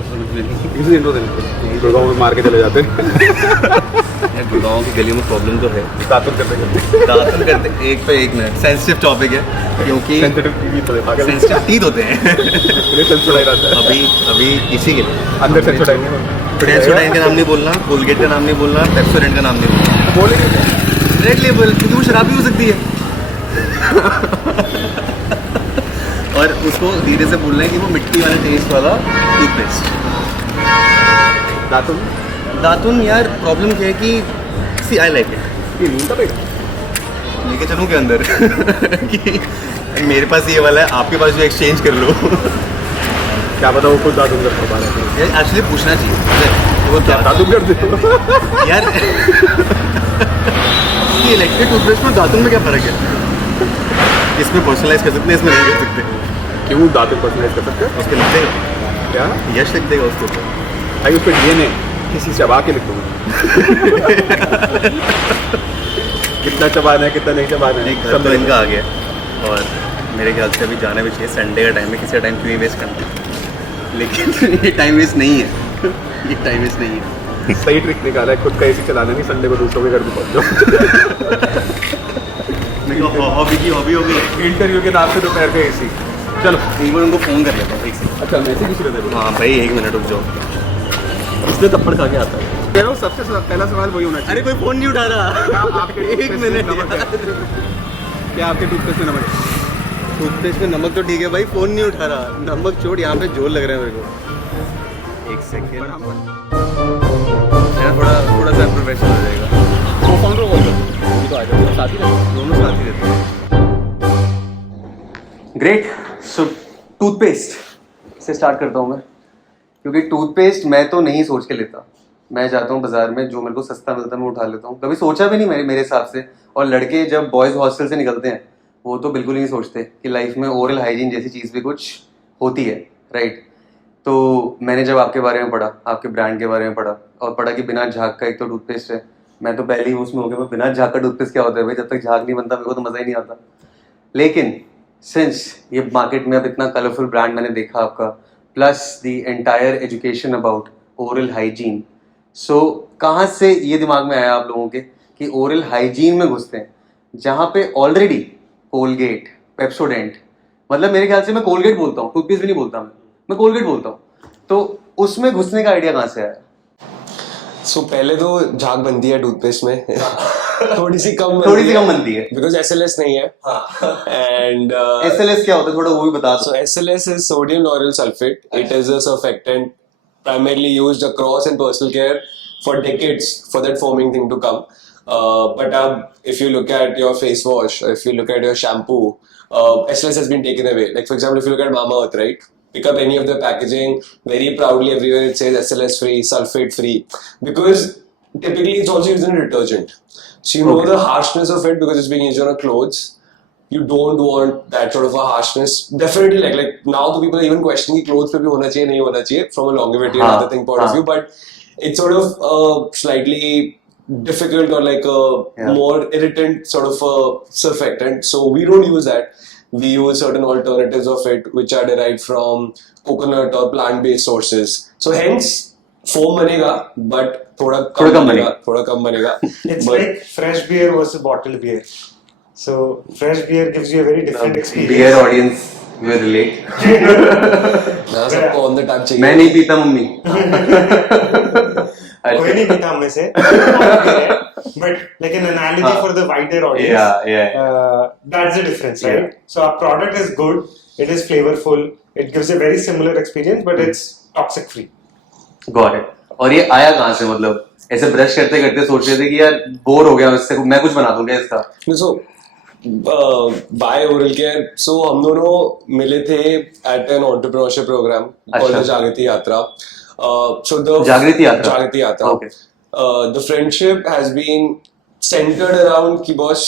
इसी इंट्रो देने गुड़गांव में मार के चले जाते हैं। गुड़गांव की गली में प्रॉब्लम तो है, दातुन करते एक पे एक मिनट, सेंसिटिव टॉपिक है क्योंकि सेंसिटिव टीथ होते हैं। अभी इसी के लिए अंदर सेंसोडाइन का नाम नहीं बोलना, कोलगेट का नाम नहीं बोलना, पेप्सोडेंट का नाम नहीं बोलना, बोलेंगे डायरेक्टली बोल क्योंकि वो शराब भी हो सकती है। और उसको धीरे से बोलना है कि वो मिट्टी वाला टेस्ट वाला टूथपेस्ट। दातुन यार प्रॉब्लम क्या है कि सी आई लाइक इट, ये नींद का पेड़ लेके चलूँ के अंदर कि मेरे पास ये वाला है, आपके पास जो एक्सचेंज कर लो। क्या पता वो खुद दातुन कर पा रहे हैं। यार एक्चुअली पूछना चाहिए वो क्या दातुन कर दे यार। ये इलेक्ट्रिक टूथब्रश में दातुन में क्या फ़र्क है? इसमें पर्सनलाइज कर सकते हैं, इसमें नहीं कर सकते। क्यों दातुन पर्सनलाइज कर सकते हैं? उसके लिख देगा क्या यश लिख देगा उसके ऊपर भाई, उस पर डीएनए किसी चबा के लिख दूँगा। कितना चबाना है कितना नहीं चबाना है सब तो इनका आ गया। और मेरे ख्याल से अभी जाना भी चाहिए, संडे का टाइम है, किसी का टाइम क्यों वेस्ट करना है, लेकिन ये टाइम वेस्ट नहीं है, ये टाइम वेस्ट नहीं है। सही ट्रिक निकाला है, खुद का एसी चलाना नहीं, संडे को दूसरों के घर पे पहुंच जाओ। हॉबी हो गई इंटरव्यू के नाम से दोपहर का एसी। चलो एक बार उनको फ़ोन कर लेता हूँ एक से। अच्छा मैसेज किसी को दे दो। हाँ भाई एक मिनट रुक जाओ, इसलिए थप्पड़ खा के आता है। कह रहा हूँ सबसे पहला सवाल वही होना चाहिए। अरे कोई फ़ोन नहीं उठा रहा। आपके एक मिनट, क्या आपके टूथपेस्ट में नमक है? टूथपेस्ट में नमक तो ठीक है भाई, फ़ोन नहीं उठा रहा, नमक छोड़, यहाँ पे जोर लग रहा है मेरे को। एक सेकेंड यार, थोड़ा सा प्रोफेशनल हो जाएगा। वो कौन बोल रहा तो आ जाओ, साथ ही रहते दोनों साथ ही रहते हैं। ग्रेट, सो टूथपेस्ट से स्टार्ट करता हूँ मैं, क्योंकि टूथपेस्ट मैं तो नहीं सोच के लेता, मैं जाता हूँ बाजार में, जो मेरे को सस्ता मिलता है मैं उठा लेता हूँ, कभी सोचा भी नहीं मेरे हिसाब से। और लड़के जब बॉयज़ हॉस्टल से निकलते हैं वो तो बिल्कुल ही नहीं सोचते कि लाइफ में ओरल हाइजीन जैसी चीज़ भी कुछ होती है, राइट। तो मैंने जब आपके बारे में पढ़ा, आपके ब्रांड के बारे में पढ़ा, और पढ़ा कि बिना झाग का एक तो टूथपेस्ट है, मैं तो पहले ही उसमें हो गया, मैं बिना झाग का टूथपेस्ट क्या होता है भाई, जब तक झाग नहीं बनता मेरे को तो मज़ा ही नहीं आता। लेकिन सिंस ये मार्केट में अब इतना कलरफुल ब्रांड मैंने देखा आपका, plus the entire education about oral hygiene, so कहाँ से ये दिमाग में आया आप लोगों के कि ओरल हाइजीन में घुसते हैं, जहाँ पे ऑलरेडी कोलगेट, पेप्सोडेंट, मतलब मेरे ख्याल से मैं कोलगेट बोलता हूँ, टूथपेस्ट भी नहीं बोलता मैं कोलगेट बोलता हूँ, तो उसमें घुसने का आइडिया कहाँ से आया? सो पहले तो झाग बनती है टूथपेस्ट में थोड़ी सी कम बनती है बिकॉज एसएलएस नहीं है। एंड एसएलएस क्या होता है, थोड़ा वो भी बता दो। so SLS is sodium lauryl sulfate. It is a surfactant primarily used across in personal care for decades for that foaming thing to come. But if you look at your face wash, or if you look at your shampoo, SLS has been taken away. Like for example, if you look at Mama Earth, right? Pick up any of the packaging, very proudly everywhere it says SLS free, sulfate free, because typically it's also used in a detergent. So you know the harshness of it because it's being used on our clothes. You don't want that sort of a harshness. Definitely, like now the people are even questioning clothes पे भी होना चाहिए नहीं होना चाहिए from a longevity and other thing point of view, but it's sort of slightly difficult or like a more irritant sort of a surfactant. So we don't use that. We use certain alternatives of it which are derived from coconut or plant-based sources. So hence foam बनेगा but थोड़ा कम बनेगा. It's like fresh beer versus bottled beer. So fresh beer gives you a very different experience. Beer audience will relate. सबको on the tap चाहिए. मैं नहीं पीता mummy. कोई नहीं पीता हम में से. But like an analogy for the wider audience. That's the difference, right? So our product is good. It is flavorful. It gives a very similar experience, but it's toxic free. Got it. और ये आया कहाँ से, मतलब ऐसे brush करते करते सोच रहे थे कि यार बोर हो गया इससे, मैं कुछ बना दूंगा इसका. So by oral care, so हम दोनों मिले थे at an entrepreneurship program called Jagriti Yatra. So the जागृति यात्रा. Okay. The friendship has been centered around कि बॉस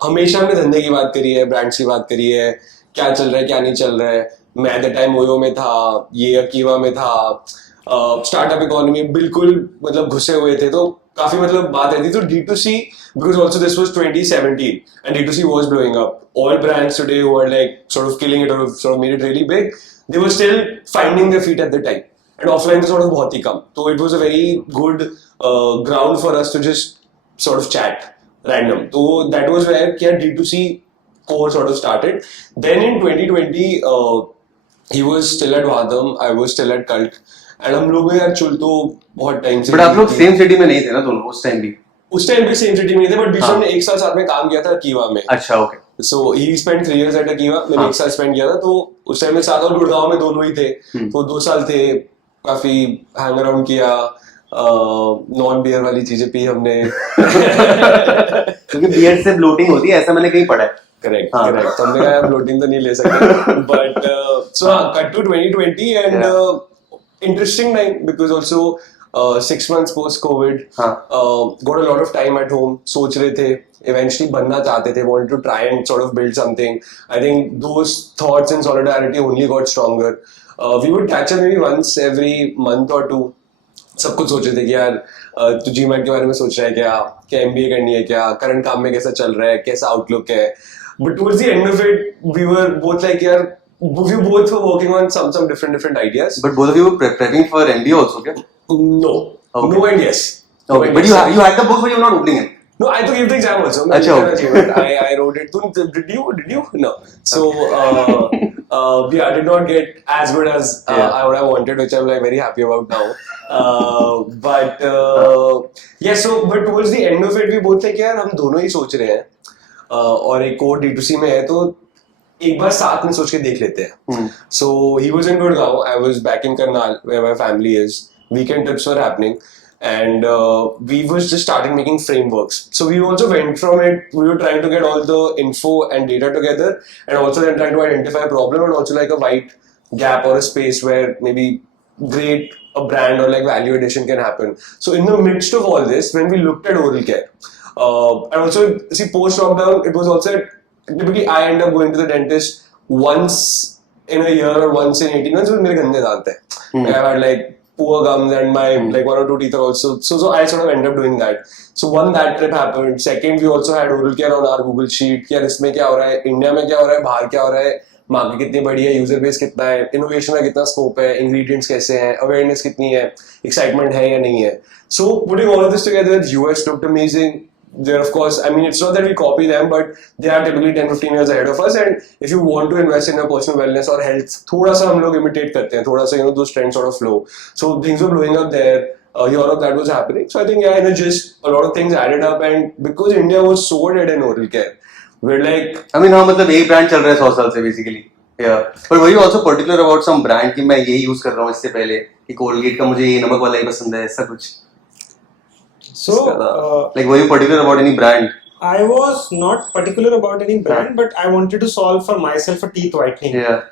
हमेशा हमने धंधे की बात करी है, ब्रांड्स की बात करी है, क्या चल रहा है क्या नहीं चल रहा है. मैं एट द टाइम ओयो में था, ये अकीवा में था, स्टार्टअप इकोनॉमी बिल्कुल मतलब घुसे हुए थे, तो काफी मतलब बात रहती. तो D2C, because also this was 2017 and D2C was blowing up. All brands today who are like sort of killing it or sort of made it really big, they were still finding their feet at the time. and offline तो sort of बहुत ही कम. So it was a very good ground for us to just sort of chat random. So that was where क्या D2C core sort of started. Then in 2020 he was still at Vadam, I was still at Cult, and हम लोग यार चुल तो बहुत time से. But आप लोग सेम सिटी में नहीं थे ना दोनों उस टाइम भी? उस टाइम भी सेम सिटी में थे, बट बीच में हमने एक साल साथ में काम किया था कीवा में. अच्छा, okay. So he spent 3 years at Akiva, मैंने एक साल स्पेंड किया था, तो उस टाइम में साथ और गुड़गांव में दोनों ही थे. तो 2 साल थे, काफी हैंग अराउंड किया, नॉन बियर वाली चीजें पी हमने. क्योंकि बियर से ब्लोटिंग होती है, ऐसा मैंने कहीं पढ़ा है. Correct correct. तो हमने कहा ब्लोटिंग तो नहीं ले सकते, but so cut to 2020 and interesting time because also 6 months post COVID, got a lot of time at home. सोच रहे थे, eventually बनना चाहते थे, wanted to try and sort of build something. I think those thoughts and solidarity only got stronger. We would catch up maybe once every month or two. सब कुछ सोच रहे थे कि यार तू जीमैट के बारे में सोच रहा है क्या MBA करनी है क्या, करंट काम में कैसा चल रहा है, कैसा आउटलुक है. But towards the end of it, we were both like यार, we both were working on some different ideas. But both of you were prepping for MBA also, क्या? No. Okay. No and yes. Okay. But you had the book, but you were not opening it. No, I took the exam also. Achha, okay. I wrote it. Did you? No. So, yeah, I did not get as good as I would have wanted, which I'm like very happy about now. But yeah, so but towards the end of it, we both like यार हम दोनों ही सोच रहे हैं, और एक और D2C में है, तो एक बार साथ में सोच के देख लेते हैं. So he was in Gurgaon, I was back in Karnal where my family is. Weekend trips were happening, and we was just starting making frameworks. So we also went from it. We were trying to get all the info and data together, and also then trying to identify a problem and also like a white gap or a space where maybe great a brand or like value addition can happen. So in the midst of all this, when we looked at oral care, and also see post lockdown, it was also typically I end up going to the dentist once in a year or once in 18 months. मेरे गंदे दांत हैं. I had like poor gums and my like 1 or 2 teeth are also so I sort of end up doing that. So one that trip happened. Second, we also had oral care on our Google sheet. क्या इसमें क्या हो रहा है, India में क्या हो रहा है, बाहर क्या हो रहा है, मार्केट कितनी बड़ी है, यूजर बेस कितना है, इनोवेशन का कितना स्कोप है, इंग्रेडिएंट्स कैसे हैं, अवेयरनेस कितनी है, एक्साइटमेंट है या नहीं है. So putting all of this together, US looked amazing. They're of course, I mean, it's not that we copy them, but they are typically 10-15 years ahead of us. And if you want to invest in your personal wellness or health, थोड़ा सा हम लोग imitate करते हैं, थोड़ा सा those trends sort of flow. So things were blowing up there. Europe, that was happening. So I think yeah, just a lot of things added up, and because India was so ahead in oral care, we're like. I mean, हाँ, मतलब एक brand चल रहा है 100 साल से basically. Yeah. But were you also particular about some brand कि मैं ये use कर रहा हूँ इससे पहले कि Colgate का मुझे ये नमक वाला ही पसंद है, ऐसा कुछ? So, like, were you particular about any brand? I was not particular about any brand, but I wanted to solve for myself a teeth whitening. Yeah.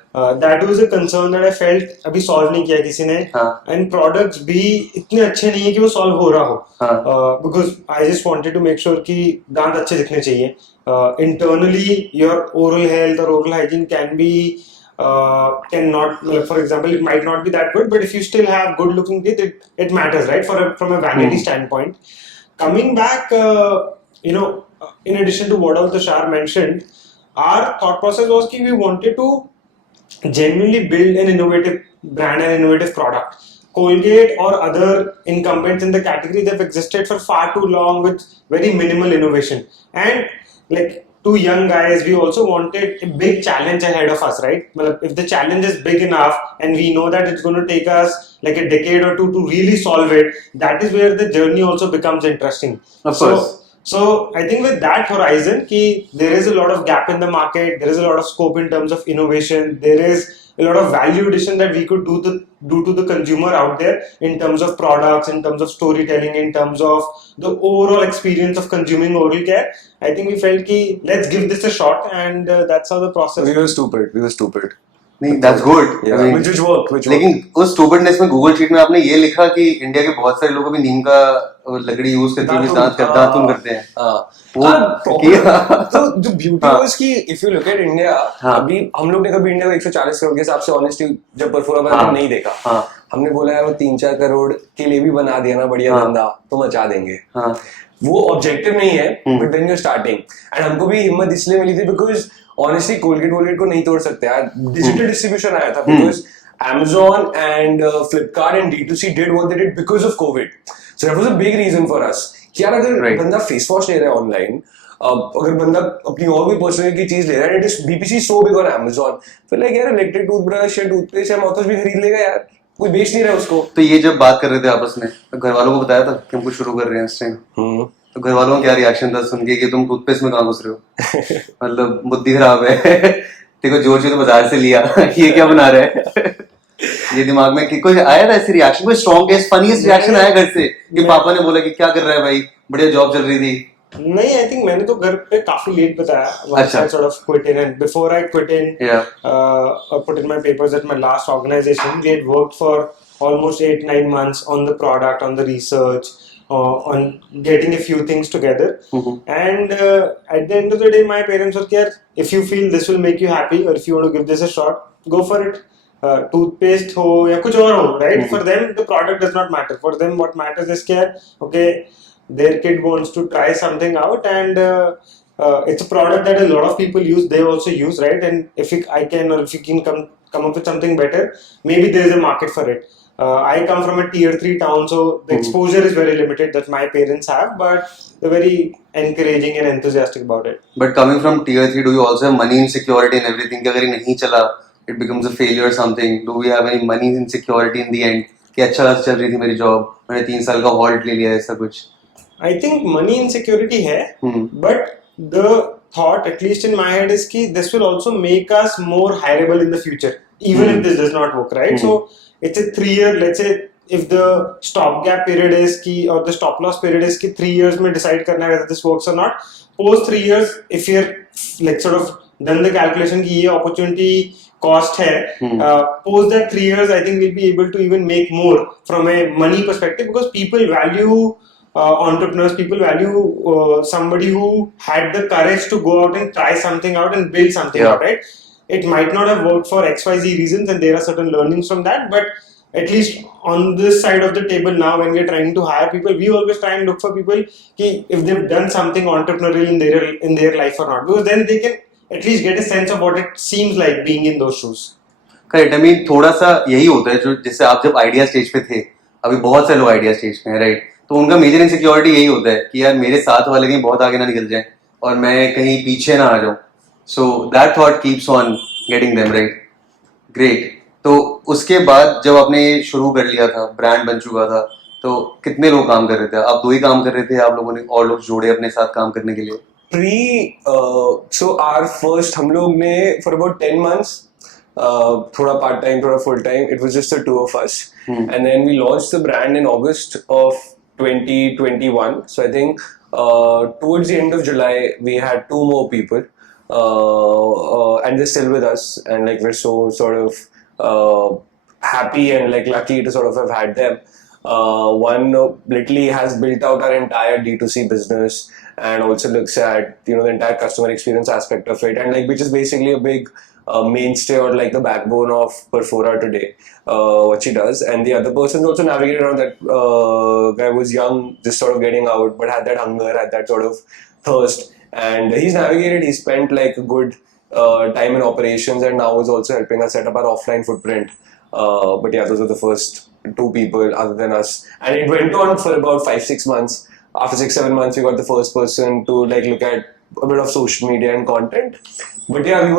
That was a concern that I felt अभी solve नहीं किया किसी ने. And products भी इतने अच्छे नहीं है कि वो solve हो रहा हो. Because I just wanted to make sure कि दांत अच्छे दिखने चाहिए. Internally, your oral health or oral hygiene can be cannot, for example, it might not be that good, but if you still have good looking teeth, it matters, right? From a vanity standpoint. Coming back, in addition to what all Tushar mentioned, our thought process was that we wanted to genuinely build an innovative brand and innovative product. Colgate or other incumbents in the category, they've existed for far too long with very minimal innovation. And like two young guys, we also wanted a big challenge ahead of us, right? Well, if the challenge is big enough and we know that it's going to take us like a decade or two to really solve it, that is where the journey also becomes interesting. Of course. So I think with that horizon, there is a lot of gap in the market, there is a lot of scope in terms of innovation, there is a lot of value addition that we could do to the consumer out there in terms of products, in terms of storytelling, in terms of the overall experience of consuming oral care. I think we felt let's give this a shot, and that's how the process. We were stupid. नहीं, that's good. Yeah. I mean, which work. लेकिन उस stupidness में Google Sheet में आपने ये लिखा कि India के बहुत सारे लोग अभी नीम का लकड़ी यूज करते हैं, दातुन करते हैं. तो जो ब्यूटी वाज कि if you look at India, अभी हम लोग ने कभी इंडिया को 140 करोड़ के हिसाब से ऑनेस्टली जब परफोरा बना नहीं देखा. हमने बोला यार वो 3-4 करोड़ के लिए भी बना दिया ना बढ़िया धंधा तो मचा देंगे. वो ऑब्जेक्टिव नहीं है, but then you starting. And हमको भी हिम्मत इसलिए मिली थी बिकॉज ऑनेस्टली कोलगेट को नहीं तोड़ सकते यार. डिजिटल डिस्ट्रीब्यूशन आया था because Amazon and Flipkart and D2C did what they did because of COVID. So that was a big reason for us. कि यार अगर बंदा फेस वॉश ले रहा है ऑनलाइन, अगर बंदा अपनी और भी पर्सनल की चीज ले रहा है, it is BPC so big on Amazon, फिर लाइक यार इलेक्ट्रिक टूथब्रश या टूथपेस्ट या माउथवॉश भी खरीद लेगा यार, कोई बेच नहीं रहा उसको. तो ये जब बात कर रहे थे आपस में, तो घर वालों को बताया था कि हम कुछ शुरू कर रहे हैं इस टाइम? तो घर वालों का क्या रिएक्शन था सुन के कि तुम टूथपेस्ट में कहाँ घुस रहे हो? मतलब बुद्धि खराब है. देखो जोर से तो बाजार से लिया. ये क्या बना रहा है? ये दिमाग में कोई आया था ऐसे रिएक्शन, कोई स्ट्रॉन्गेस्ट फनीएस्ट रिएक्शन आया घर से कि पापा ने बोला कि क्या कर रहा है भाई, बढ़िया जॉब चल रही थी? नहीं, आई थिंक मैंने तो घर पे काफी लेट बताया. Once I sort of quit in, and before I quit in, put in my papers at my last organization, we had worked for almost 8-9 months on the product, on the research, on getting a few things together. And at the end of the day, my parents were like, if you feel this will make you happy, or if you want to give this a shot, go for it. Toothpaste हो या कुछ और हो, right? For them, the product does not matter. For them, what matters is that, okay, their kid wants to try something out, and it's a product that a lot of people use. They also use, right? And if I can, or if you can come up with something better, maybe there is a market for it. I come from a tier 3 town, so the exposure is very limited that my parents have, but they're very encouraging and enthusiastic about it. But coming from tier 3, do you also have money insecurity and everything? कि अगर ये नहीं चला, it becomes a failure or something. Do we have any money insecurity in the end? कि अच्छा चल रही थी मेरी जॉब, मैंने 3 साल का हॉल्ट ले लिया, ऐसा कुछ? I think money insecurity है, but the thought, at least in my head, is कि this will also make us more hireable in the future, even if this does not work, right? So it's a 3-year, let's say, if the stopgap period is कि, or the stop loss period is कि 3 years में decide करना है whether this works or not. Post 3 years, if you're like sort of done the calculation कि ये opportunity cost है, post that 3 years, I think we'll be able to even make more from a money perspective, because people value entrepreneurs, people value somebody who had the courage to go out and try something out and build something out, right? It might not have worked for XYZ reasons, and there are certain learnings from that, but at least on this side of the table now, when we're trying to hire people, we always try and look for people if they've done something entrepreneurial in their life or not, because then they can at least get a sense of what it seems like being in those shoes. Correct. I mean, थोड़ा सा यही होता है जो जैसे आप जब idea stage पे थे, अभी बहुत से लोग आइडिया स्टेज पे हैं, राइट? तो उनका मेजर इनसिक्योरिटी यही होता है कि यार मेरे साथ वाले कहीं बहुत आगे ना निकल जाए और मैं कहीं पीछे ना आ जाऊं. So that thought keeps on getting them, right? Great. तो उसके बाद जब आपने शुरू कर लिया था, ब्रांड बन चुका था, तो कितने लोग काम कर रहे थे? आप 2 ही काम कर रहे थे, आप लोगों ने और लोग जोड़े अपने साथ काम करने के लिए? So our first, हम लोग ने for about 10 months, थोड़ा part time, थोड़ा full time, it was just the 2 of us. And then we launched the brand in August of 2021. So I think towards the end of July, we had 2 more people, and they're still with us, and like we're so sort of happy and like lucky to sort of have had them. One literally has built out our entire D2C business and also looks at, you know, the entire customer experience aspect of it, and like which is basically a big mainstay or like the backbone of Perfora today, what she does. And the other person also navigated around that. Guy was young, just sort of getting out, but had that hunger, had that sort of thirst, and he's navigated. He spent like a good time in operations, and now is also helping us set up our offline footprint. But yeah, those are the first 2 people other than us, and it went on for about 5-6 months. After 6-7 months, we got the first person to like look at a bit of social media and content. But yeah,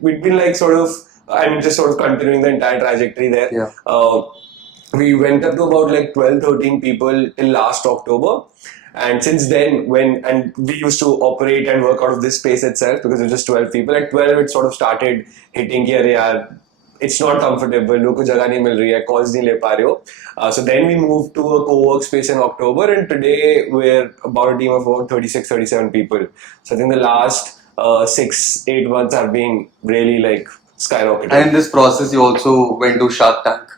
we'd been like sort of, I mean, just sort of continuing the entire trajectory there. We went up to about like 12-13 people till last October. And since then, and we used to operate and work out of this space itself because it was just 12 people. At 12, it sort of started hitting कि अरे यार, it's not comfortable, लोग को जगह नहीं मिल रही है, calls नहीं ले पा रहे हो. So then we moved to a co-work space in October, and today we're about a team of about 36-37 people. So I think the last 6-8 months have been really like skyrocketing. And in this process, you also went to Shark Tank.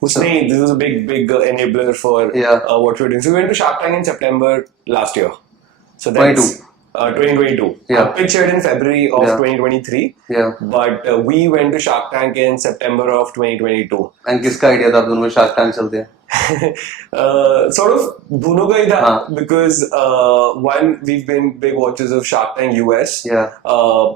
This was a big enabler for what we're doing. So we went to Shark Tank in September last year. So that's 2022. I pitched it in February of 2023. But we went to Shark Tank in September of 2022. And किसका idea था आप दोनों में Shark Tank चलते हैं? Sort of दोनों का ही था, because one, we've been big watchers of Shark Tank US.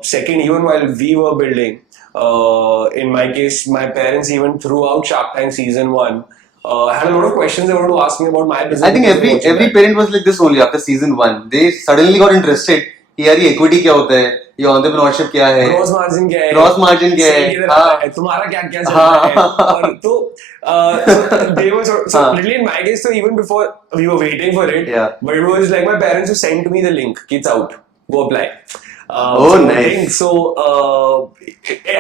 Second, even while we were building, In my case, my parents even throughout Shark Tank season 1 had a lot of questions they wanted to ask me about my business. I think every parent was like this only after season 1. They suddenly got interested कि यार ये equity क्या होता है, ये entrepreneurship क्या है, cross margin क्या है, क्रॉस मार्जिन क्या sale है, किधर आता है, तुम्हारा क्या क्या चल रहा है, और तो they were so literally in my case, so even before we were waiting for it, but it was like my parents who sent me the link, it's out, go apply. Nice. So,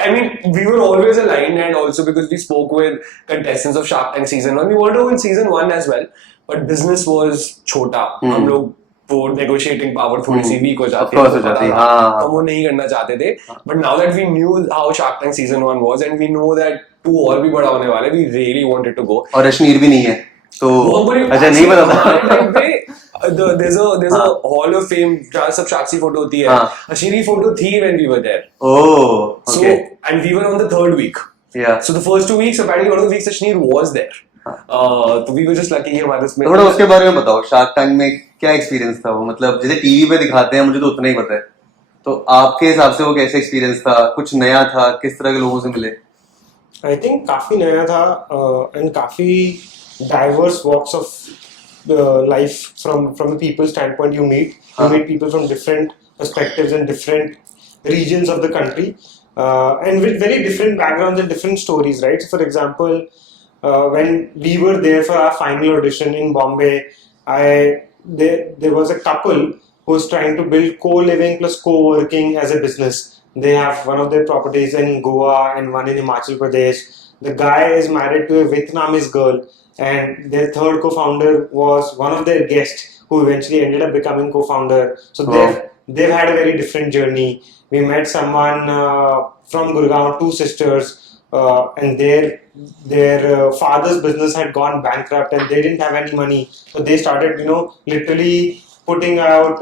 I mean, we were always aligned, and also because we spoke with contestants of Shark Tank season 1, we wanted to win season 1 as well, but business was छोटा, हम लोग वो negotiating power थोड़ी सी weak हो जाती है, हम वो नहीं करना चाहते थे. But now that we knew how Shark Tank season 1 was, and we know that 2 और भी बड़ा होने वाला है, we really wanted to go. और रश्मीर भी नहीं है, तो अच्छा नहीं पता था. There's a hall of fame जहाँ सब साक्षी फोटो होती है. अशीरी फोटो थी when we were there. Oh, okay. So and we were on the 3rd week. Yeah. So the first 2 weeks, apparently one of the weeks Ashneer was there. तो we were just lucky कि हमारे उसमें. थोड़ा उसके बारे में बताओ, shark tank में क्या एक्सपीरियंस था वो, मतलब जैसे टीवी पे दिखाते हैं मुझे तो उतना ही पता है, तो आपके हिसाब से वो कैसे एक्सपीरियंस था, कुछ नया था, किस तरह के लोगों से मिले? I think काफी नया था and काफी diverse walks of life from the people standpoint. You meet people from different perspectives and different regions of the country, and with very different backgrounds and different stories, right? So for example, when we were there for our final audition in Bombay, there was a couple who's trying to build co-living plus co-working as a business. They have one of their properties in Goa and one in Himachal Pradesh. The guy is married to a Vietnamese girl, and their third co-founder was one of their guests who eventually ended up becoming co-founder. So they've had a very different journey. We met someone from Gurgaon, 2 sisters, and their father's business had gone bankrupt and they didn't have any money, so they started literally putting out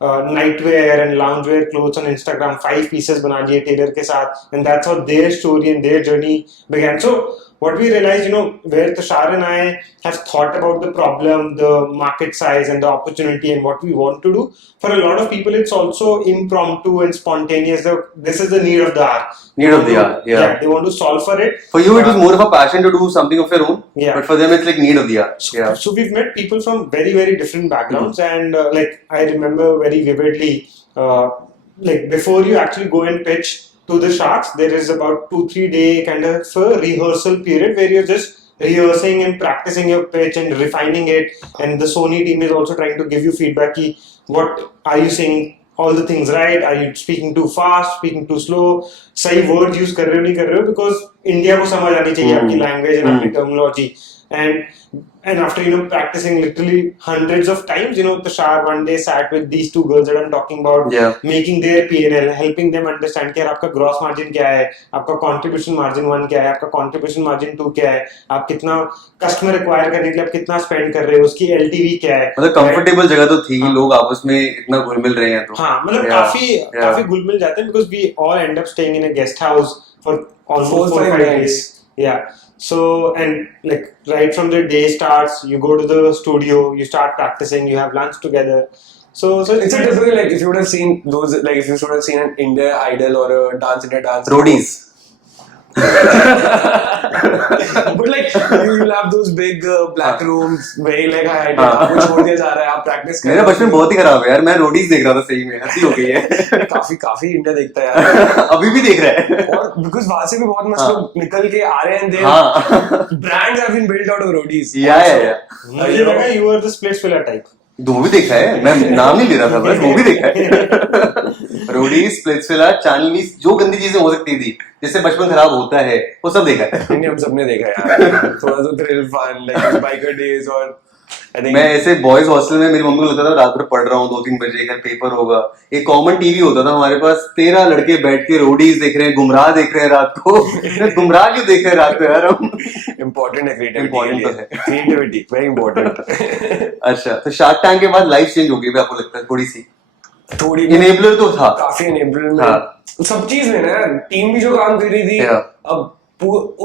nightwear and loungewear clothes on Instagram. 5 pieces बना लिए Taylor के साथ, and that's how their story and their journey began. So what we realized, where Tushar and I have thought about the problem, the market size and the opportunity and what we want to do, for a lot of people it's also impromptu and spontaneous. This is the need of the hour. Yeah, they want to solve for it. For you it was more of a passion to do something of your own, but for them it's like need of the hour. So we've met people from very, very different backgrounds, and like I remember very vividly, like before you actually go and pitch to the sharks, there is about 2-3 day kind of a rehearsal period where you're just rehearsing and practicing your pitch and refining it, and the Sony team is also trying to give you feedback ki, what are you saying all the things right, are you speaking too fast, speaking too slow, सही words use कर रहे हो नहीं कर रहे हो, because India को समझ आनी चाहिए आपकी language and आपकी terminology. And after practicing literally hundreds of times, Tushar one day sat with these 2 girls that I'm talking about, making their P&L, helping them understand कि आपका gross margin क्या है, आपका contribution margin 1 क्या है, आपका contribution margin 2 क्या है, आप कितना customer acquire करने के लिए आप कितना spend कर रहे हो, उसकी LTV क्या है. मतलब comfortable जगह तो थी, लोग आपस में इतना घुल मिल रहे हैं तो. हाँ, मतलब काफी घुल मिल जाते हैं, because we all end up staying in a guest house for almost 4-5 days. Yeah. So, and like right from the day starts, you go to the studio, you start practicing, you have lunch together. So it's a typical, like if you would have seen those, like if you should have seen an India Idol or a Dance India Dance. Roadies. But like you'll have those big black rooms very like high, आपको छोड़ दिया जा रहा है, आप practice कर. मेरा बचपन बहुत ही खराब है यार, मैं रोडीज देख रहा था, सही में हंसी हो गई है. काफी इंडिया देखता है यार. अभी भी देख रहा है. और because वहाँ से भी बहुत मस्त लोग निकल के आ रहे हैं. Brands have been built out of roadies. Yeah. मुझे लगा you were the Splitsvilla type. वो भी देखा है, मैं नाम नहीं ले रहा था, बस वो भी देखा है. रोडीज, स्प्लिट्सविला, चांदनी, जो गंदी चीजें हो सकती थी जिससे बचपन खराब होता है, वो सब देखा है. नहीं, हम सबने देखा है यार. थोड़ा सा thrill fun like biker days. और मैं ऐसे बॉयज हॉस्टल में मेरी मम्मी को लगता था रात भर पढ़ रहा हूँ, 2-3 बजे कल पेपर होगा. एक कॉमन टीवी होता था हमारे पास, 13 लड़के बैठ के रोडीज देख रहे हैं, गुमराह देख रहे हैं रात को. गुमराह क्यों देख रहे हैं रात को यार हम? इम्पोर्टेंट है, क्रिएटिविटी वेरी इम्पोर्टेंट. अच्छा, तो शार्क टैंक के बाद लाइफ चेंज हो गई आपको लगता है? थोड़ी इनेबलर तो था, काफी इनेबलर में सब चीज में ना. टीम भी जो काम कर रही थी, अब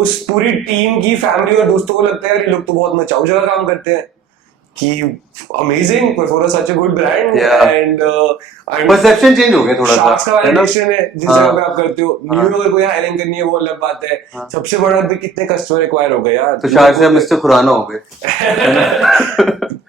उस पूरी टीम की फैमिली और दोस्तों को लगता है यार ये लोग तो बहुत मचाऊ जगह काम करते हैं. कि amazing, Perfora such a good brand, Yeah. and perception change हो गया थोड़ा शार्क्स सा, का है ना? वैलिडेशन है जिस हाँ। जगह पे आप करते हो। न्यू अगर कोई हायरिंग करनी है वो अलग बात है। हाँ। सबसे बड़ा भी कितने कस्टमर एक्वायर हो गए यार, तुषार से मिस्टर खुराना हो गए।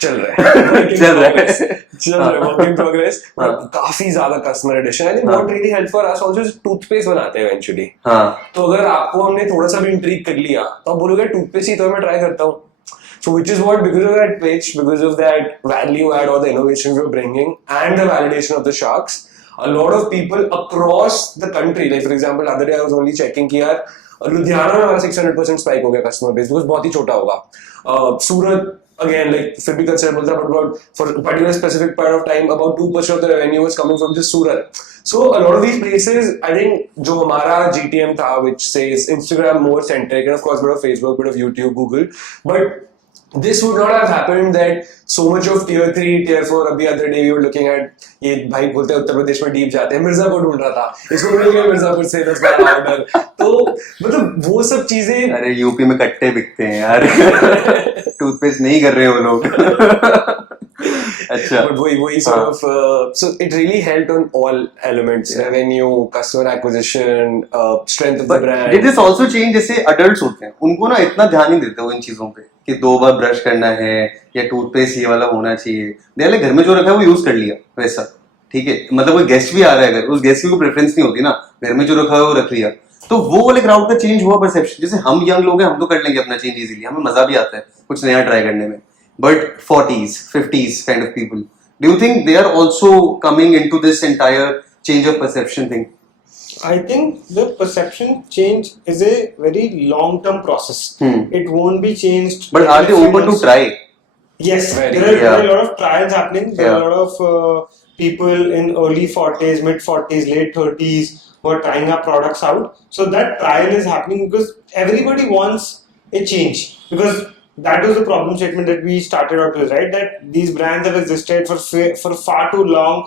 चल रहा है चल रहा है। चल रहा है वर्क इन प्रोग्रेस। हाँ। काफी ज्यादा कस्टमर एडिशन। आई थिंक हाँ। What really help for us also is toothpaste बनाते हैं इवेंचुअली। हाँ। तो अगर आपको हमने थोड़ा सा भी इंट्रीग कर लिया तो आप बोलोगे टूथपेस्ट ही तो मैं ट्राई करता हूँ। So which is what, because of that pitch, because of that value add or the innovation we're bringing and the validation of the sharks, a lot of people across the country, like for example, other day I was only checking कि यार लुधियाना में हमारा 600% spike हो गया customer base, because बहुत ही छोटा होगा। सूरत again, like फिर भी considerable था, but about for a particular specific point of time, about 2% of the revenue was coming from just Surat. So a lot of these places, I think, जो हमारा GTM था, which says Instagram more centric, and of course bit of Facebook, bit of YouTube, Google, but this would not have happened that so much of tier 3, tier 4, अभी other day we were looking at, ये भाई बोलते हैं उत्तर प्रदेश में deep जाते हैं, मिर्जापुर ढूंढ रहा था, इसको मिल गया मिर्जापुर से 10-12 ऑर्डर। तो मतलब वो सब चीजें, अरे यूपी में कट्टे बिकते हैं यार। टूथपेस्ट नहीं कर रहे वो लोग। अच्छा, but वही sort of, so it really helped on all elements, revenue, customer acquisition, strength of the brand. Did this also change? जैसे adults होते हैं, उनको ना इतना ध्यान नहीं देते वो इन चीजों पे कि 2 बार ब्रश करना है या टूथपेस्ट ये वाला होना चाहिए। दे घर में जो रखा है वो यूज कर लिया वैसा, ठीक है। मतलब कोई गेस्ट भी आ रहा है, अगर उस गेस्ट की कोई प्रेफरेंस नहीं होती ना, घर में जो रखा है वो रख लिया। तो वो वाले क्राउड का चेंज हुआ परसेप्शन। जैसे हम यंग लोग हैं, हम तो कर लेंगे अपना चेंज इजीली, हमें मजा भी आता है कुछ नया ट्राई करने में। But 40s, 50s kind of people, do you think they are also coming into this entire change of perception thing? I think the perception change is a very long-term process. It won't be changed. But are they open to try? Yes, Very there are a lot of trials happening. There are a lot of people in early 40s, mid 40s, late 30s who are trying our products out. So that trial is happening because everybody wants a change. Because that was the problem statement that we started out with, right? That these brands have existed for far too long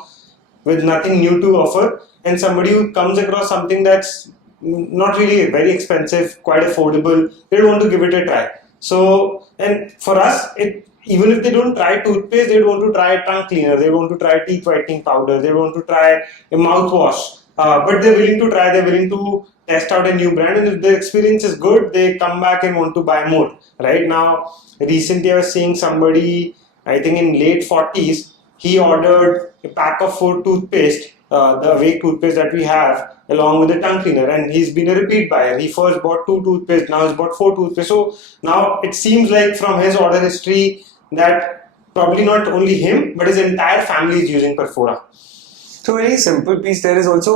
with nothing new to offer, and somebody who comes across something that's not really very expensive, quite affordable, they want to give it a try. So, and for us, even if they don't try toothpaste, they want to try a tongue cleaner, they want to try teeth whitening powder, they want to try a mouthwash, but they're willing to try, they're willing to test out a new brand, and if the experience is good, they come back and want to buy more. Right now, recently I was seeing somebody, I think in late 40s, he ordered a pack of 4 toothpaste, the Awake toothpaste that we have, along with the tongue cleaner, and he's been a repeat buyer. He first bought 2 toothpaste, now he's bought 4 toothpaste. So now it seems like from his order history that probably not only him, but his entire family is using Perfora. So very simple piece there is also,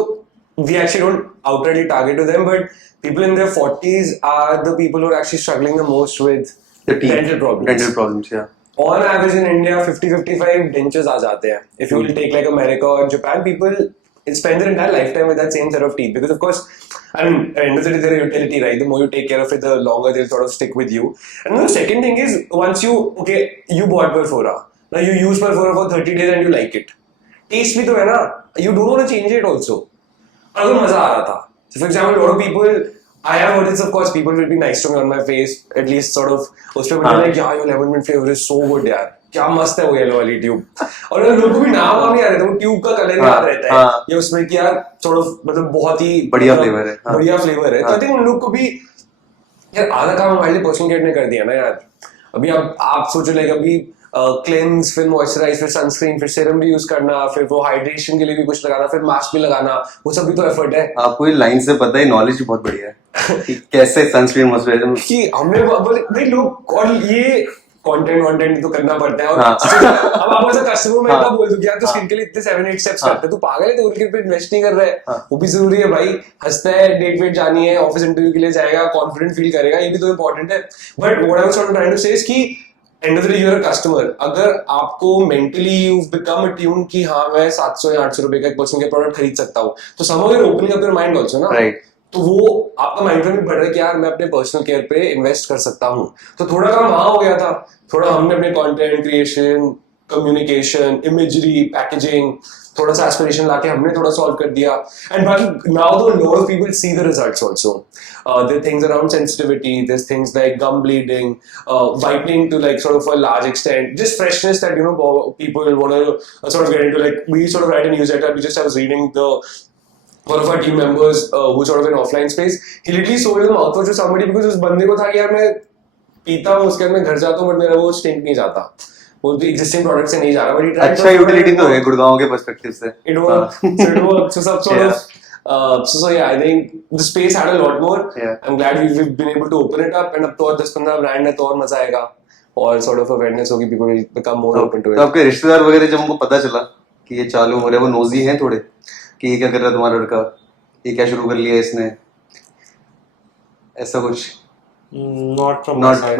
we actually don't outrightly target to them, but people in their 40s are the people who are actually struggling the most with The teeth. dental problems. Dental problems, yeah. On average in India, 50-55 dentures आ जाते हैं. If you will take like America or Japan, people spend their entire lifetime with that same set of teeth, because of course, I mean, at the end of the day, they're a utility, right? The more you take care of it, the longer they'll sort of stick with you. And the second thing is, once you bought Perfora, now you use Perfora for 30 days and you like it. Taste भी तो है ना? You don't want to change it also. अगर मजा आ रहा था. So for example, a lot of people, I have heard this, of course, people will be nice to me on my face, at least sort of, उसपे बोलते हैं like, yeah, your lemon mint flavor is so good यार, क्या मस्त है वो yellow वाली tube. और लोगों को भी नाम नहीं आ रहे थे, वो ट्यूब का कलर याद रहता है, या उसमें कि यार sort of मतलब बहुत ही बढ़िया फ्लेवर है, बढ़िया फ्लेवर है। तो I think उन लोग को भी यार आधा काम हमारे लिए पर्सनल केयर ने कर दिया ना यार। अभी आप सोचो लाइक अभी क्लेंस, फिर मॉइस्चराइज, फिर सनस्क्रीन, फिर सीरम भी यूज करना, फिर वो हाइड्रेशन के लिए भी कुछ लगाना, फिर मास्क भी लगाना, वो सब भी तो एफर्ट है। आपको ये लाइन से पता है, नॉलेज बहुत बढ़िया है कि कैसे सनस्क्रीन मॉइस्चराइजर कि हमने भाई लोग, और ये कंटेंट तो करना पड़ता है। और अब आप ऐसा कस्टमर में इतना बोल दूं कि यार तो स्किन के लिए इतने 7-8 स्टेप्स करते हैं, तू पागल है, तो उनके पे इन्वेस्ट नहीं कर रहा है। वो भी जरूरी है भाई, हंसता है, डेट वेट जानी है, ऑफिस इंटरव्यू के लिए जाएगा, कॉन्फिडेंट फील करेगा, ये भी तो इंपॉर्टेंट है। But what I was trying to say is कि end of the day you are a customer, अगर आपको मेंटली यू बिकम अट्यून कि हाँ मैं 700 या 800 रुपए का एक पर्सन का प्रोडक्ट खरीद सकता हूँ, तो somehow you are opening up your mind also ना, राइट? तो वो आपका माइंड भी बढ़ रहा है कि यार मैं अपने पर्सनल केयर पे इन्वेस्ट कर सकता हूँ। तो थोड़ा काम वहां हो गया था, थोड़ा हमने अपने content creation, communication, imagery, packaging, थोड़ा सा एस्पिरेशन लाके हमने थोड़ा सॉल्व कर दिया. And बाकी now though a lot of people see the results also. There are things around sensitivity, there's things like gum bleeding, whitening to like sort of a large extent, just freshness that people want to sort of get into. Like we sort of write a newsletter. I was reading one of our team members who's sort of in offline space. He literally sold the mouthwash to somebody because उस बंदे को था कि यार मैं पीता हूँ उसके बाद मैं घर जाता हूँ बट मेरा वो स्टिंक नहीं जाता, वो भी एग्जिस्टिंग प्रोडक्ट से नहीं जा रहा. बट अच्छा यूटिलिटी तो है गुड़गांव के पर्सपेक्टिव से. It worked. So सब sort of so yeah, I think the space had a lot more. Yeah. I'm glad we've been able to open it up, and अब तो और 10-15 ब्रांड है तो और मजा आएगा और sort of awareness होगी, people will become more open to it. तो आपके रिश्तेदार वगैरह जब उनको पता चला कि ये चालू हो रहा है, वो नोजी हैं थोड़े कि ये क्या कर रहा है तुम्हारा लड़का, ये क्या शुरू कर लिया इसने, ऐसा कुछ? Not from my side.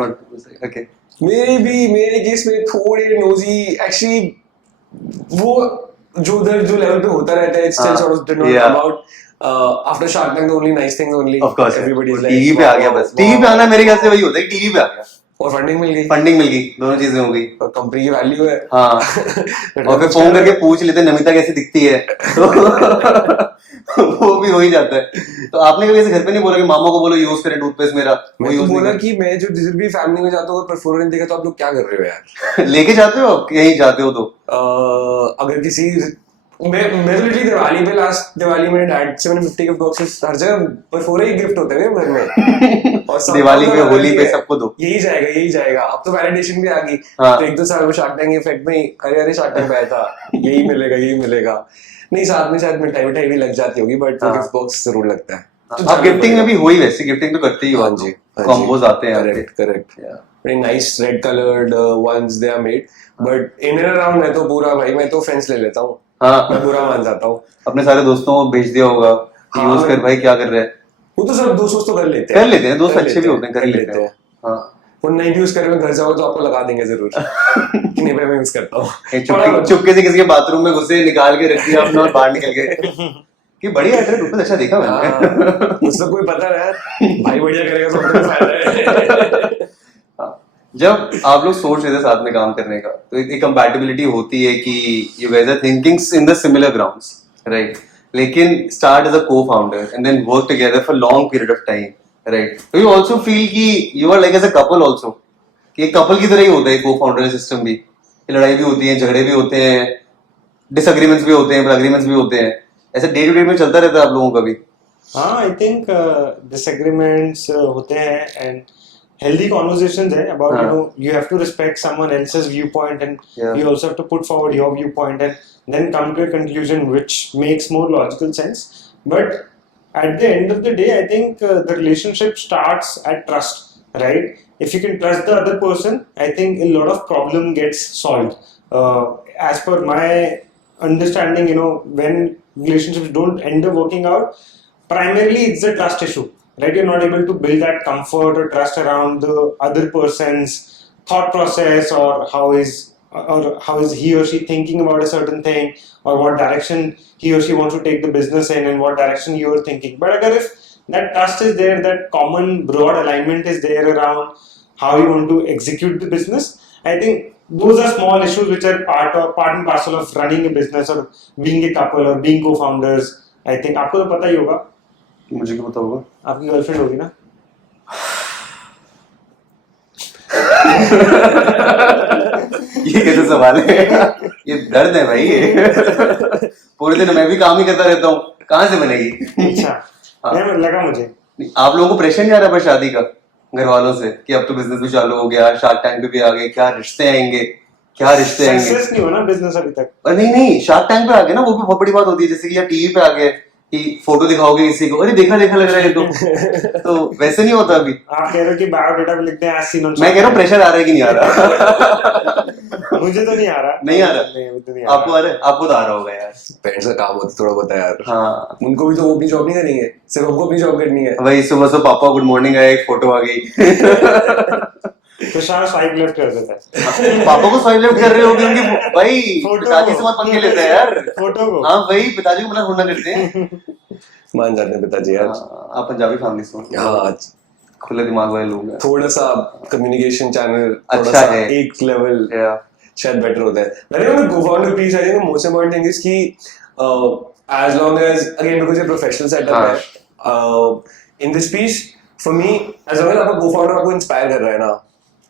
Okay. मेरे केस में थोड़े नोजी एक्चुअली वो जो उधर जो लेवल पे होता रहता है, it's still sort of did not come out. After Shark Tank, the only nice things only. Of course. Everybody is like TV पे आ गया बस. टीवी पे आना मेरे ख्याल से वही होता है, टीवी पे आ गया और फंडिंग मिल गई, दोनों चीजें हो गई और कंपनी की वैल्यू है. हाँ. और फिर फोन करके पूछ लेते नमिता कैसी दिखती है तो वो भी हो ही जाता है. तो आपने कभी ऐसे घर पे नहीं बोला कि मामा को बोलो यूज करें टूथपेस्ट मेरा? मैं तो बोला कि मैं जो जिस भी फैमिली में जाता हूँ परफोरा नहीं देखा तो आप लोग क्या कर रहे हो यार. लेके जाते हो आप यहीं जाते हो तो? अगर किसी मैं तो लिटरली लास्ट दिवाली में डैड से मैंने 50 गिफ्ट बॉक्सेस हर जगह परफोरा ही गिफ्ट होते हैं घर में. और दिवाली पे होली पे सबको दो. यही जाएगा. अब तो वैलिडेशन भी आ गई. हाँ. तो 1-2 साल में शार्क टैंक इफेक्ट में अरे शार्क टैंक आया था, यही मिलेगा. नहीं साथ में शायद मिठाई भी लग जाती होगी बट गिफ्ट बॉक्स जरूर लगता है. तो आप गिफ्टिंग में भी हो ही वैसे गिफ्टिंग तो करते ही हो. हाँ जी, कॉम्बोज आते हैं. Correct. Very nice red coloured ones they are made, but in and around मैं तो पूरा भाई मैं तो फ्रेंड्स ले लेता हूँ. हाँ. मैं बुरा मान जाता हूँ. अपने सारे दोस्तों को भेज दिया होगा यूज कर भाई क्या कर रहे हैं. वो तो सब दोस्त तो कर लेते हैं दोस्त अच्छे भी होते हैं, कर लेते हैं. हाँ. वो नहीं भी यूज कर रहे घर जाओ तो आपको लगा देंगे जरूर कि नहीं भाई मैं यूज करता हूँ. चुपके से किसी के बाथरूम में घुसे निकाल के रख दिया अपना और बाहर निकल गए कि बढ़िया है टूथपेस्ट अच्छा देखा मैंने. उसको कोई पता है भाई बढ़िया करेगा तो अपना फायदा है. जब आप लोग सोच रहे थे साथ में काम करने का तो एक कंपैटिबिलिटी होती है कि you guys are thinking in the similar grounds right, लेकिन start as a co-founder and then work together for long period of time right. तो यू आल्सो फील कि you are like as a couple also, कि एक couple की तरह ही होता है cofounder system भी. लड़ाई भी होती है, झगड़े भी होते हैं, डिसएग्रीमेंट्स भी होते हैं, एग्रीमेंट्स भी होते हैं. ऐसे डे टू डे में चलता रहता है आप लोगों का भी? हाँ, आई थिंक डिसएग्रीमेंट्स होते हैं and healthy conversations hai about you have to respect someone else's viewpoint and you also have to put forward your viewpoint and then come to a conclusion which makes more logical sense. But at the end of the day I think the relationship starts at trust, right? If you can trust the other person I think a lot of problem gets solved. As per my understanding when relationships don't end up working out, primarily it's a trust issue, right? You're not able to build that comfort or trust around the other person's thought process or how is he or she thinking about a certain thing or what direction he or she wants to take the business in and what direction you're thinking. But agar if that trust is there, that common broad alignment is there around how you want to execute the business, I think those are small issues which are part and parcel of running a business or being a couple or being co-founders. I think आपको तो पता ही होगा. मुझे क्या पता होगा? आपकी girlfriend होगी ना? ये कैसे सवाल है? ये दर्द है भाई. पूरे दिन मैं भी काम ही करता रहता हूँ, कहाँ से बनेगी? अच्छा, लगा मुझे. आप लोगों को प्रेशर नहीं आ रहा पर शादी का घर वालों से कि अब तो बिजनेस भी चालू हो गया, शार्क टैंक पे भी आ गए, क्या रिश्ते आएंगे? सक्सेस नहीं हो ना बिजनेस अभी तक. नहीं शार्क टैंक पे आ गए ना, वो भी बहुत बड़ी बात होती है. जैसे कि यार टीवी पे आ गए कि फोटो दिखाओगे किसी को, अरे देखा लग रहा है तो वैसे नहीं होता अभी. आप कह रहे हो कि बायोडेटा पे लिखते हैं as seen on. मैं कह रहा हूँ प्रेशर आ रहा है कि नहीं आ रहा? मुझे तो नहीं आ रहा. नहीं आ रहा? आपको आ रहा है? आपको तो आ रहा होगा यार. पेरेंट्स का काम होता थोड़ा बहुत यार. हाँ, उनको भी तो वो अपनी जॉब नहीं करनी है, सिर्फ हमको अपनी जॉब करनी है. वही सुबह से पापा गुड मॉर्निंग आया, एक फोटो आ गई. तुषार स्वाइप लेफ्ट कर देता है. पापा को स्वाइप लेफ्ट कर रहे होगे उनकी भाई. पिताजी से मत पंगे लेते हैं यार. फोटो को. हाँ भाई, पिताजी को मना थोड़ा करते हैं. मान जाते हैं पिताजी यार. आप पंजाबी फैमिली से हो. हाँ, खुले दिमाग वाले लोग हैं. थोड़ा सा कम्युनिकेशन चैनल अच्छा है, एक लेवल शायद better होता है. When you're on a co-founder piece, I think the most important thing is कि as long as again because your professional setup है in this piece for me as long as आपका co-founder आपको inspire कर रहा है ना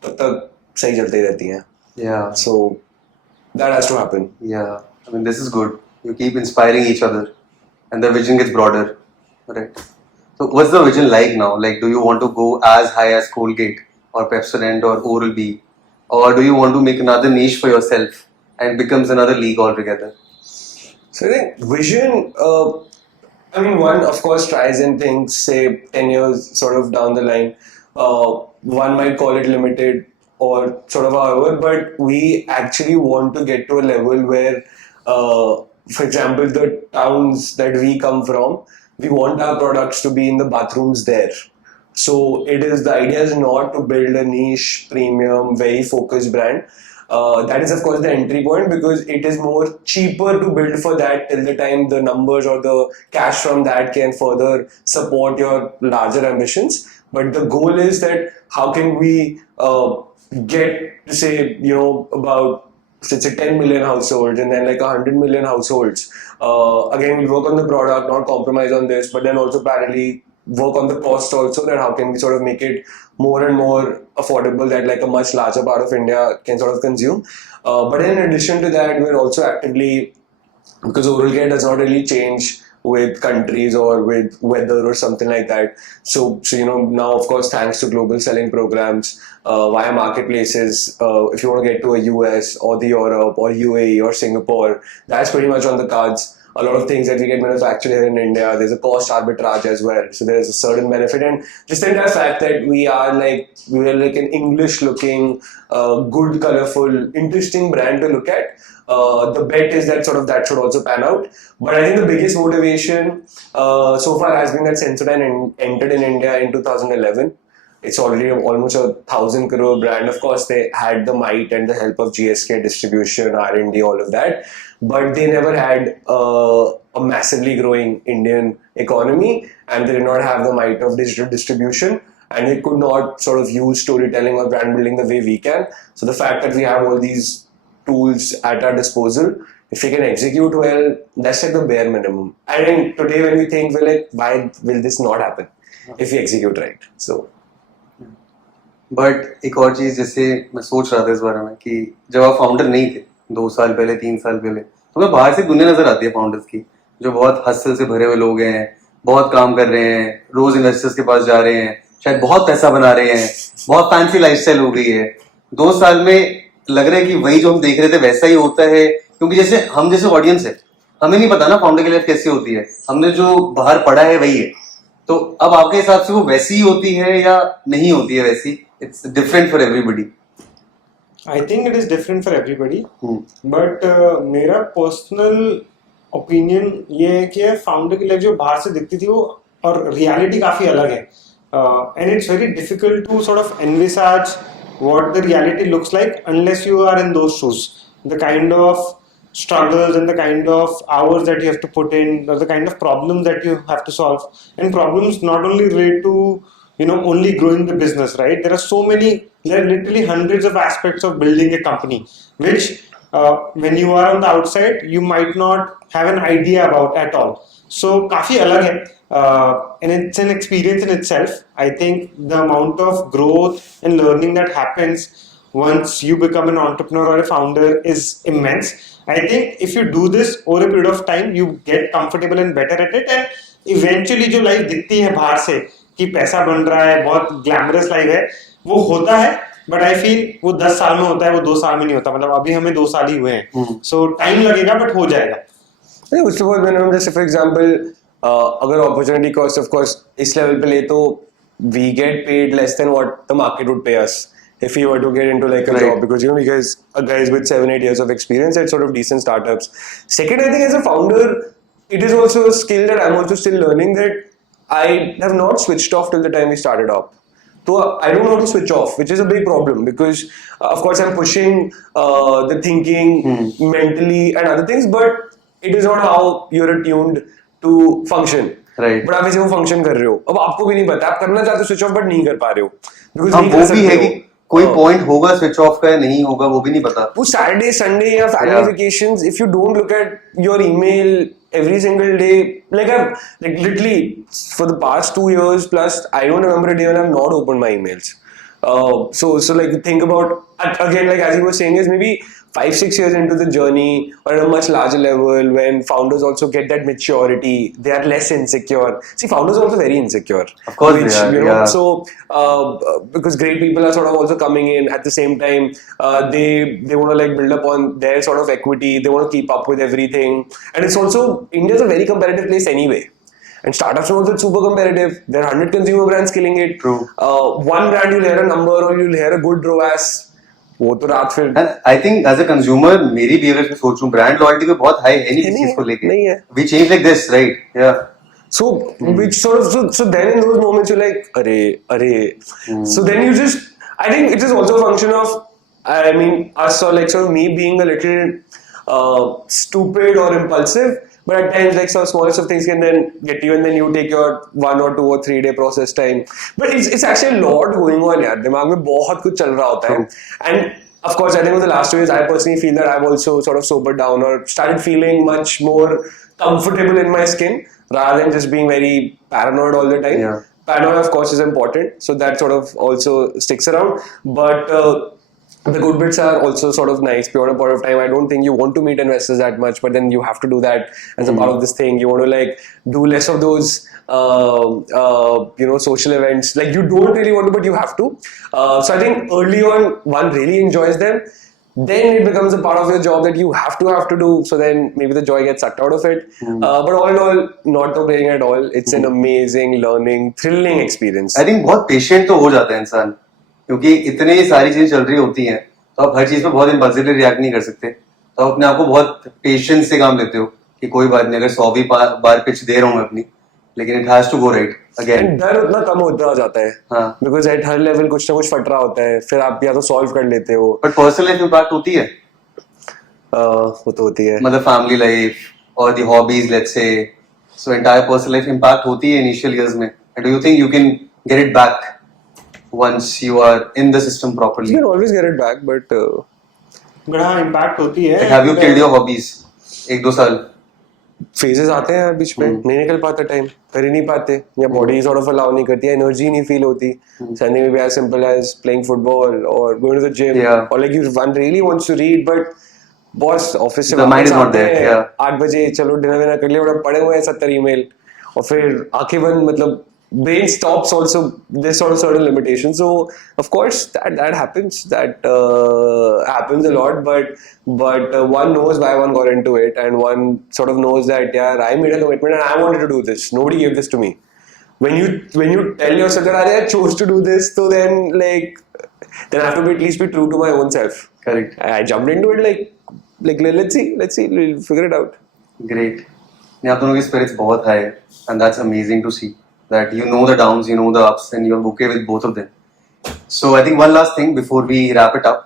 तब तक सही चलती रहती हैं. Yeah. So that has to happen. Yeah. I mean, this is good. You keep inspiring each other, and the vision gets broader. Right. So, what's the vision like now? Like, do you want to go as high as Colgate or Pepsodent or Oral-B, or do you want to make another niche for yourself and becomes another league altogether? So I think vision. I mean, one of course tries and thinks. Say 10 years sort of down the line, one might call it limited or sort of however, but we actually want to get to a level where, for example, the towns that we come from, we want our products to be in the bathrooms there. So the idea is not to build a niche, premium, very focused brand. That is of course the entry point because it is more cheaper to build for that till the time the numbers or the cash from that can further support your larger ambitions. But the goal is that how can we get to say, about say 10 million households and then like 100 million households. Again, we work on the product, not compromise on this, but then also parallelly work on the cost also, that how can we sort of make it more and more affordable that like a much larger part of India can sort of consume. But in addition to that, we're also actively, because oral care does not really change with countries or with weather or something like that. So now of course thanks to global selling programs via marketplaces, if you want to get to a US or the Europe or UAE or Singapore, that's pretty much on the cards. A lot of things that we get manufactured here in India, there's a cost arbitrage as well. So there's a certain benefit, and just the entire fact that we are like an English looking, good, colorful, interesting brand to look at. The bet is that that should also pan out. But I think the biggest motivation so far has been that Sensodyne entered in India in 2011. It's already almost 1,000 crore brand. Of course, they had the might and the help of GSK distribution, R&D, all of that. But they never had a massively growing Indian economy, and they did not have the might of digital distribution, and they could not sort of use storytelling or brand building the way we can. So the fact that we have all these tools at our disposal, if we can execute well, that's like the bare minimum. I think today when we think, we're like, why will this not happen if we execute right? So. But एक और चीज़ जैसे मैं सोच रहा था इस बारे में कि जब आप फाउंडर नहीं थे 2 साल पहले 3 साल पहले, तो मैं बाहर से दुनिया नजर आती है फाउंडर्स की, जो बहुत हसल से भरे हुए लोग हैं, बहुत काम कर रहे हैं, रोज इन्वेस्टर्स के पास जा रहे हैं, शायद बहुत पैसा बना रहे हैं, बहुत फैंसी लाइफस्टाइल हो गई है. 2 साल में लग रहा है कि वही जो हम देख रहे थे वैसा ही होता है, क्योंकि जैसे हम जैसे ऑडियंस है, हमें नहीं पता ना फाउंडर की लाइफ कैसी होती है, हमने जो बाहर पढ़ा है वही है. तो अब आपके हिसाब से वो वैसी ही होती है या नहीं होती है वैसी? It's different for everybody. I think it is different for everybody. But मेरा personal opinion ये है कि फाउंडर की लाइफ जो बाहर से दिखती थी वो और रियलिटी काफी अलग है. And it's very difficult to sort of envisage what the reality looks like unless you are in those shoes. The kind of struggles and the kind of hours that you have to put in, or the kind of problems that you have to solve, and problems not only relate to only growing the business, right? There are literally hundreds of aspects of building a company, which when you are on the outside, you might not have an idea about at all. So, काफी अलग है, and it's an experience in itself. I think the amount of growth and learning that happens once you become an entrepreneur or a founder is immense. I think if you do this over a period of time, you get comfortable and better at it, and eventually जो life दिखती है बाहर से कि पैसा बन रहा है, बहुत ग्लैमरस लाइफ है, वो होता है. बट आई फील वो 10 साल में होता है, वो 2 साल में नहीं होता. मतलब अभी हमें 2 साल ही हुए हैं, सो टाइम लगेगा बट हो जाएगा. उसके बाद मैंने जैसे फॉर एग्जांपल अगर अपॉर्चुनिटी कॉस्ट ऑफ कोर्स इस लेवल पे ले तो we get paid less than what the market would pay us if we were to get into like a job, because guys with 7-8 years of experience at sort of decent startups. Second, I think as a founder, it is also a skill that I'm also still learning, that I have not switched off till the time we started up. So I don't know how to switch off, which is a big problem, because of course I'm pushing the thinking mentally and other things, but it is not how you're attuned to function. Right. But आप वैसे वो function कर रहे हो, अब आपको भी नहीं पता, आप करना चाहते हो switch off but नहीं कर पा रहे हो, because हाँ, नहीं वो कर भी है सकते कि कोई पॉइंट होगा स्विच ऑफ का या नहीं होगा वो भी नहीं पता. वो Saturday, Sunday या family vacations, if you don't look at your email every single day, like literally for the past 2 years plus, I don't remember a day when I've not opened my emails. So like think about, again, like as you were saying, is maybe 5-6 years into the journey or at a much larger level, when founders also get that maturity, they are less insecure. See, founders are also very insecure. Of course they are, you know, yeah. so because great people are sort of also coming in at the same time, they want to like build up on their sort of equity, they want to keep up with everything, and it's also, India's a very competitive place anyway. And startups are also super competitive. There are 100 consumer brands killing it. True. One brand, you'll hear a number or you'll hear a good ROAS. वो तो रात फिर. And I think as a consumer, मेरी behavior से सोचूं, brand loyalty पे बहुत high है नहीं किसी चीज को लेके. नहीं है. We change like this, right? Yeah. So which sort of so then in those moments you're like, arey. So then you just, I think it is also a function of, I mean, us or like sort of me being a little stupid or impulsive. But at times, like some smallest of things can then get you, and then you take your 1 or 2 or 3 day process time. But it's actually a lot going on, यार. दिमाग में बहुत कुछ चल रहा होता है. And of course, I think over the last 2 years, I personally feel that I've also sort of sobered down or started feeling much more comfortable in my skin rather than just being very paranoid all the time. Yeah. Paranoia, of course, is important, so that sort of also sticks around. But the good bits are also sort of nice. Beyond a point of time, I don't think you want to meet investors that much, but then you have to do that as a part of this thing. You want to like do less of those, social events. Like you don't really want to, but you have to. So I think early on, one really enjoys them. Then it becomes a part of your job that you have to do. So then maybe the joy gets sucked out of it. But all in all, not complaining at all. It's an amazing, learning, thrilling experience. I think बहुत patient तो हो जाता है इंसान. क्योंकि इतनी सारी चीजें चल रही होती हैं तो आप हर चीज पे बहुत इम्पल्सिवली रिएक्ट नहीं कर सकते, तो आप अपने आप को बहुत पेशेंस से काम लेते हो कि कोई बात नहीं, अगर 100 भी बार पिच दे रहा हूँ मैं अपनी, लेकिन it has to go right again. डर उतना कम होता जाता है. हाँ. बिकॉज एट हर लेवल कुछ ना कुछ फट रहा होता है, फिर आप या तो सॉल्व कर लेते हो. बट पर्सनल लाइफ इम्पैक्ट होती है. वो तो होती है, मतलब फैमिली लाइफ और दी hobbies let's say, so entire personal life impact होती है इनिशियल ईयर्स में. Do you think you can get it back once you are in the system properly? You can always get it back, but हाँ impact होती है. Have you killed your hobbies 1-2 साल? phases आते हैं यार बीच में, नहीं निकल पाता टाइम, कर ही नहीं पाते, या बॉडी sort of allow नहीं करती, एनर्जी नहीं फील होती. Something maybe as simple as playing football or going to the gym, or like one really wants to read but boss office से वापस आते हैं 8 बजे, चलो डिनर विनर कर लिया, बड़ा पड़े हुए हैं 70 ईमेल, और फिर आंखें बंद, मतलब brain stops also. There's sort of certain limitations, so of course that happens. That happens a lot, but one knows why one got into it, and one sort of knows that I made a commitment and I wanted to do this. Nobody gave this to me. When you tell yourself that I chose to do this, so then I have to at least be true to my own self. Correct. I jumped into it like let's see, we'll figure it out. Great. आप दोनों की spirits बहुत high है, and that's amazing to see. That you know the downs, you know the ups, and you're okay with both of them. So I think one last thing before we wrap it up,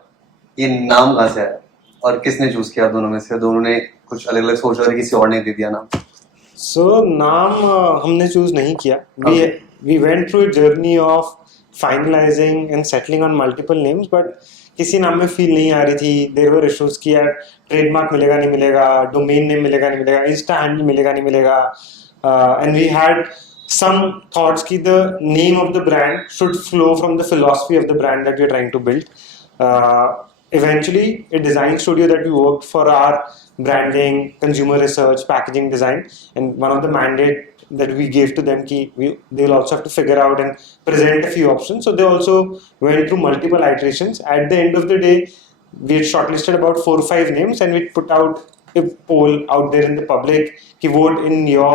ये नाम कहाँ से आया और किसने choose किया दोनों में से? दोनों ने कुछ अलग अलग सोचा और किसी और ने दे दिया नाम? So नाम हमने चूज नहीं किया. We went through a journey of finalizing and settling on multiple names, but किसी नाम में फील नहीं आ रही थी. There were issues कि यार ट्रेडमार्क मिलेगा नहीं मिलेगा, डोमेन नेम मिलेगा नहीं मिलेगा, इंस्टा हैंडल मिलेगा नहीं मिलेगा, and we had some thoughts कि the name of the brand should flow from the philosophy of the brand that we are trying to build. Eventually, a design studio that we worked for our branding, consumer research, packaging design, and one of the mandate that we gave to them कि they will also have to figure out and present a few options. So they also went through multiple iterations. At the end of the day, we had shortlisted about 4 or 5 names, and we put out a poll out there in the public कि vote in your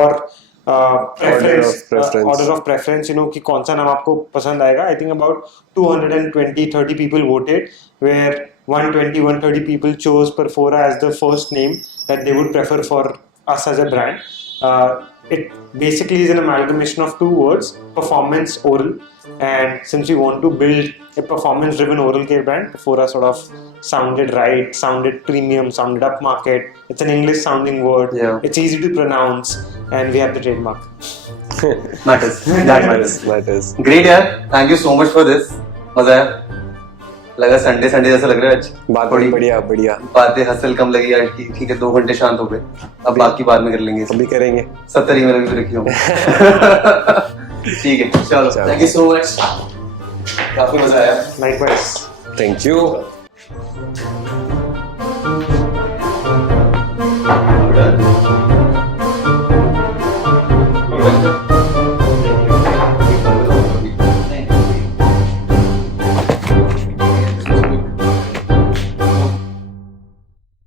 order of preference, कि कौन सा नाम आपको पसंद आएगा. I think about 220-30 people voted, where 120-130 people chose Perfora as the first name that they would prefer for us as a brand. It basically is an amalgamation of 2 words, performance, oral, and since we want to build a performance-driven oral care brand, Perfora sort of sounded right, sounded premium, sounded upmarket. It's an English-sounding word. Yeah. It's easy to pronounce, and we have the trademark. Matters. That matters. Matters. Great, yaar. Thank you so much for this. मजा आया. लगा Sunday Sunday जैसा लग रहा है आज। बात थोड़ी बढ़िया बढ़िया, बातें हसल कम लगी आज की। ठीक है 2 घंटे शांत हो गए, अब बाकी बाद में कर लेंगे। अभी करेंगे। 70 ईमेल अभी भी रखी हूँ। ठीक है चलो, थैंक यू सो मच, काफी मजा आया। Likewise. Thank you.